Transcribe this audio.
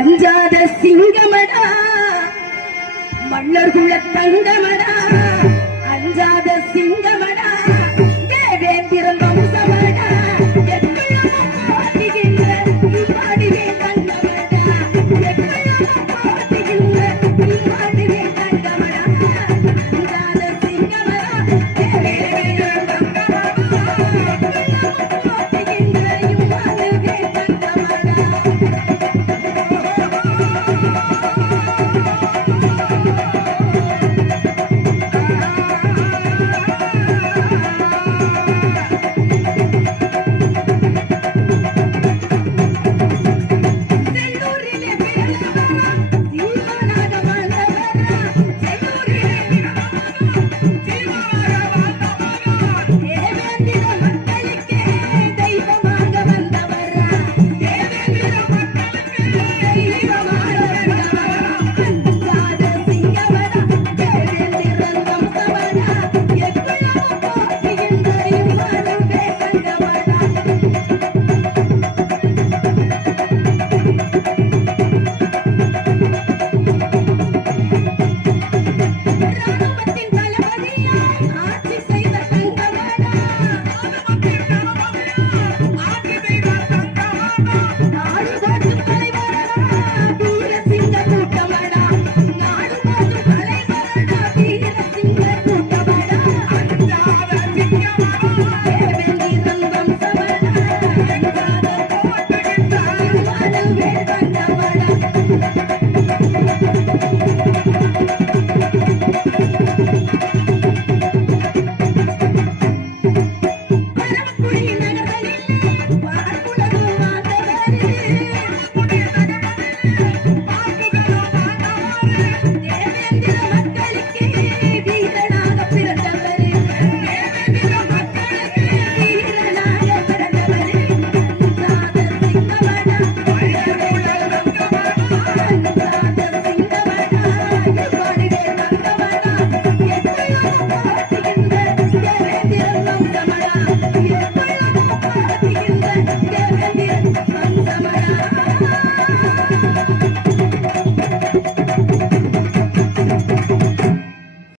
அஞ்சாத சிங்கமடா மல்லர் குல தங்கமடா.